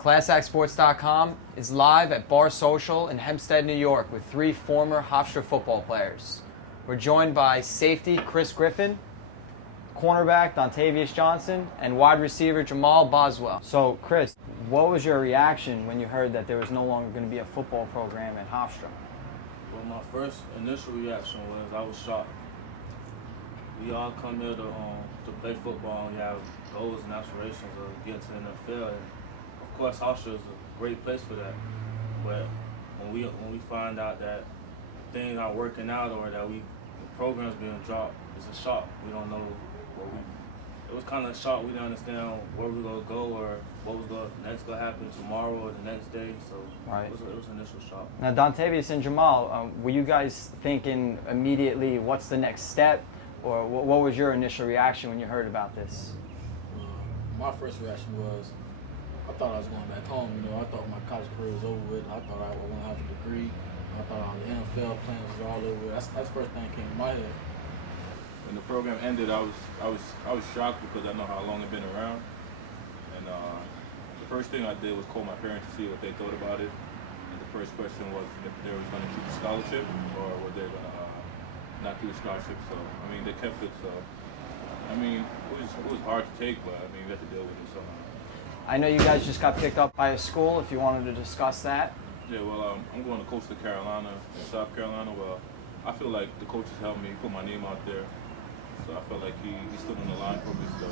ClassActSports.com is live at Bar Social in Hempstead, New York with 3 former Hofstra football players. We're joined by safety Chris Griffin, cornerback Dontavious and wide receiver Jamaul Boswell. So Chris, what was your reaction when you heard that there was no longer going to be a football program at Hofstra? Well, my first initial reaction was I was shocked. We all come here to play football and we have goals and aspirations of getting to the NFL. And of course, Hofstra is a great place for that. But when we find out that things aren't working out or that the program's being dropped, it's a shock. We don't know it was kind of a shock. We didn't understand where we were going to go or what was next going to happen tomorrow or the next day. So right. It was an initial shock. Now, Dontavious and Jamaul, were you guys thinking immediately, what's the next step? Or what was your initial reaction when you heard about this? My first reaction was, I thought I was going back home. I thought my college career was over with. I thought I was going to have a degree. I thought all the NFL plans was all over with. That's the first thing that came to my head. When the program ended, I was shocked because I know how long it's been around. And the first thing I did was call my parents to see what they thought about it. And the first question was if they were going to keep the scholarship or were they going to not do the scholarship. So they kept it. So it was hard to take, but we had to deal with it somehow. I know you guys just got picked up by a school. If you wanted to discuss that. Yeah, well, I'm going to Coastal Carolina in South Carolina. Well, I feel like the coaches helped me put my name out there. So I felt like he stood on the line for me. So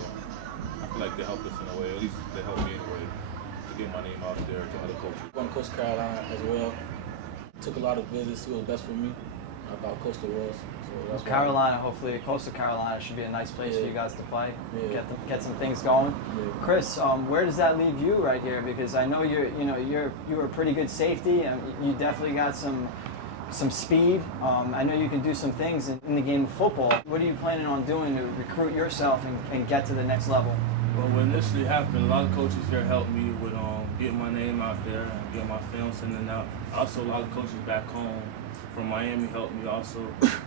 I feel like they helped us in a way. At least they helped me in a way to get my name out there to other coaches. Going to Coastal Carolina as well. Took a lot of visits. It was best for me. I thought Coastal was. So that's Carolina, hopefully, Coastal Carolina should be a nice place for you guys to play. Yeah. Get some things going. Yeah. Chris, where does that leave you right here? Because I know you were a pretty good safety, and you definitely got some speed. I know you can do some things in the game of football. What are you planning on doing to recruit yourself and get to the next level? Well, when this initially happened, a lot of coaches here helped me with getting my name out there and getting my film sending out. Also, a lot of coaches back home from Miami helped me also.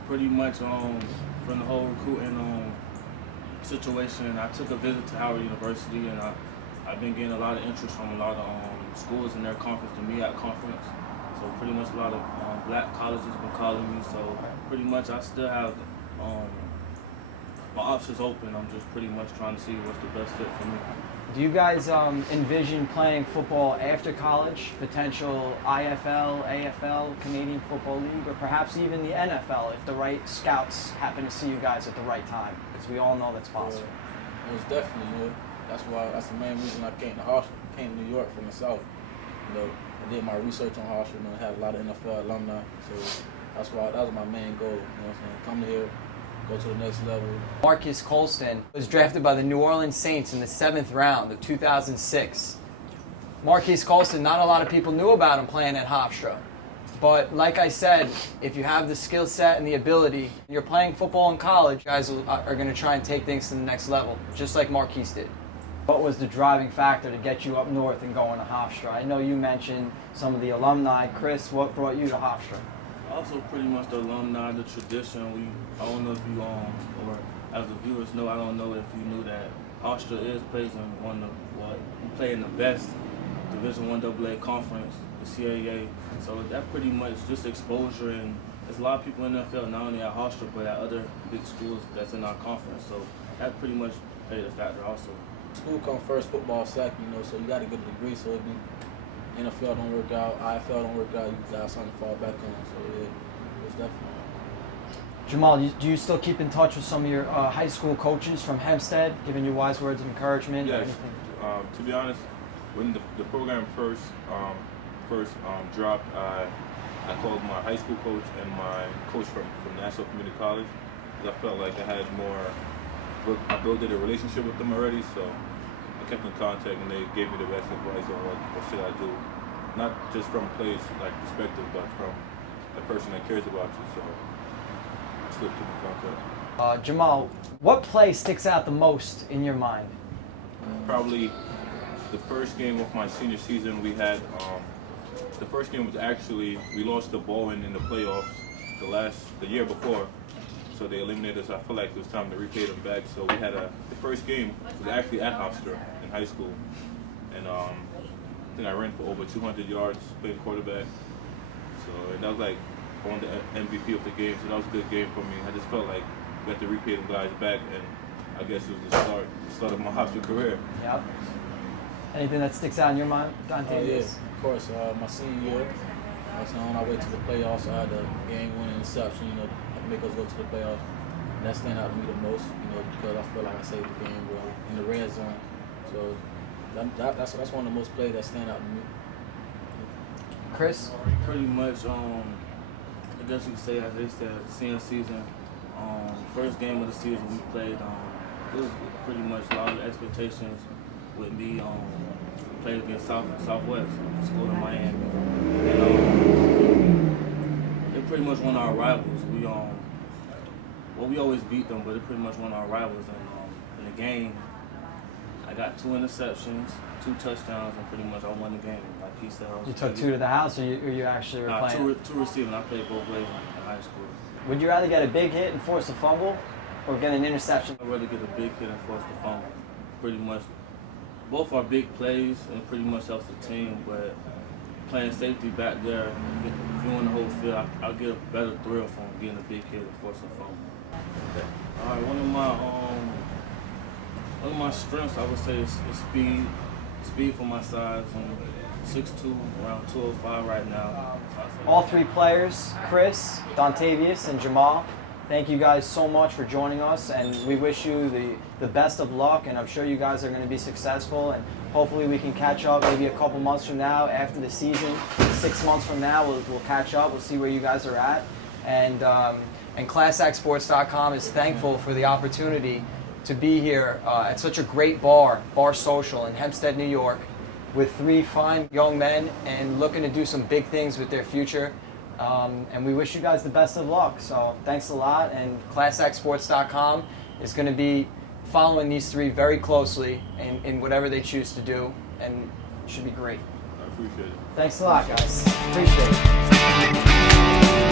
Pretty much from the whole recruiting situation. I took a visit to Howard University, and I've been getting a lot of interest from a lot of schools in their conference, the MEAC conference. So pretty much a lot of black colleges been calling me. So pretty much I still have my options open. I'm just pretty much trying to see what's the best fit for me. Do you guys envision playing football after college, potential IFL, AFL, Canadian Football League, or perhaps even the NFL if the right scouts happen to see you guys at the right time? Because we all know that's possible. It was definitely, that's the main reason I came to Hofstra, came to New York from the South. I did my research on Hofstra, I had a lot of NFL alumni, so that was my main goal. Come here, go to the next level. Marquise Colston was drafted by the New Orleans Saints in the 7th round of 2006. Marquise Colston, not a lot of people knew about him playing at Hofstra. But like I said, if you have the skill set and the ability, you're playing football in college, guys are going to try and take things to the next level, just like Marquise did. What was the driving factor to get you up north and going to Hofstra? I know you mentioned some of the alumni. Chris, what brought you to Hofstra? Also, pretty much the alumni, the tradition. I don't know if you or as the viewers know, I don't know if you knew that Hofstra plays in we play in the best Division I AA conference, the CAA. So that pretty much just exposure, and there's a lot of people in the NFL, not only at Hofstra but at other big schools that's in our conference. So that pretty much played a factor also. School comes first, football second, so you got to get a degree. So it'd be NFL don't work out, IFL don't work out, you got something to fall back on. So yeah, it's definitely. Jamaul, do you still keep in touch with some of your high school coaches from Hempstead, giving you wise words of encouragement? Yes. To be honest, when the program first dropped, I called my high school coach and my coach from National Community College because I felt like I had I built a relationship with them already, so I kept in contact and they gave me the best advice on what should I do. Not just from a place perspective, but from a person that cares about you, so I still keep in contact. Jamaul, what play sticks out the most in your mind? Probably the first game of my senior season. We had, the first game was actually, we lost to Bowen in the playoffs the year before. So they eliminated us. I feel like it was time to repay them back. So we had the first game was actually at Hofstra in high school. And I think I ran for over 200 yards playing quarterback. So, and that was like on the MVP of the game. So that was a good game for me. I just felt like we had to repay them guys back, and I guess it was the start of my Hofstra career. Yep. Anything that sticks out in your mind, Yeah, Dontavious? of course. My senior year, I was on our way to the playoffs. I had a game-winning interception, to make us go to the playoffs. And that stand out to me the most, because I feel like I saved the game well in the red zone. So that's one of the most plays that stand out to me. Chris? Pretty much, I guess you could say, as they said, senior season, first game of the season we played, it was pretty much a lot of expectations with me played against Southwest, school in Miami. And they pretty much one of our rivals. We always beat them, but they pretty much one of our rivals. And in the game, I got 2 interceptions, 2 touchdowns, and pretty much I won the game. Like he said, You took 2 to the house, or you actually were playing? Two receiving. I played both ways in high school. Would you rather get a big hit and force a fumble, or get an interception? I'd rather get a big hit and force the fumble. Pretty much, both are big plays and pretty much helps the team, but playing safety back there, viewing the whole field, I'll get a better thrill from getting a big hit and forcing a fumble. All right, one of my strengths, I would say, is speed. Speed for my size. I'm 6'2", around 205 right now. All 3 players, Chris, Dontavious, and Jamaul, thank you guys so much for joining us, and we wish you the best of luck, and I'm sure you guys are going to be successful, and hopefully we can catch up maybe a couple months from now after the season. 6 months from now, we'll catch up. We'll see where you guys are at. And ClassActSports.com is thankful for the opportunity to be here at such a great bar social in Hempstead, New York, with 3 fine young men and looking to do some big things with their future. And we wish you guys the best of luck. So thanks a lot. And ClassActSports.com is going to be following these 3 very closely in whatever they choose to do, and it should be great. I appreciate it. Thanks a lot, guys. Appreciate it.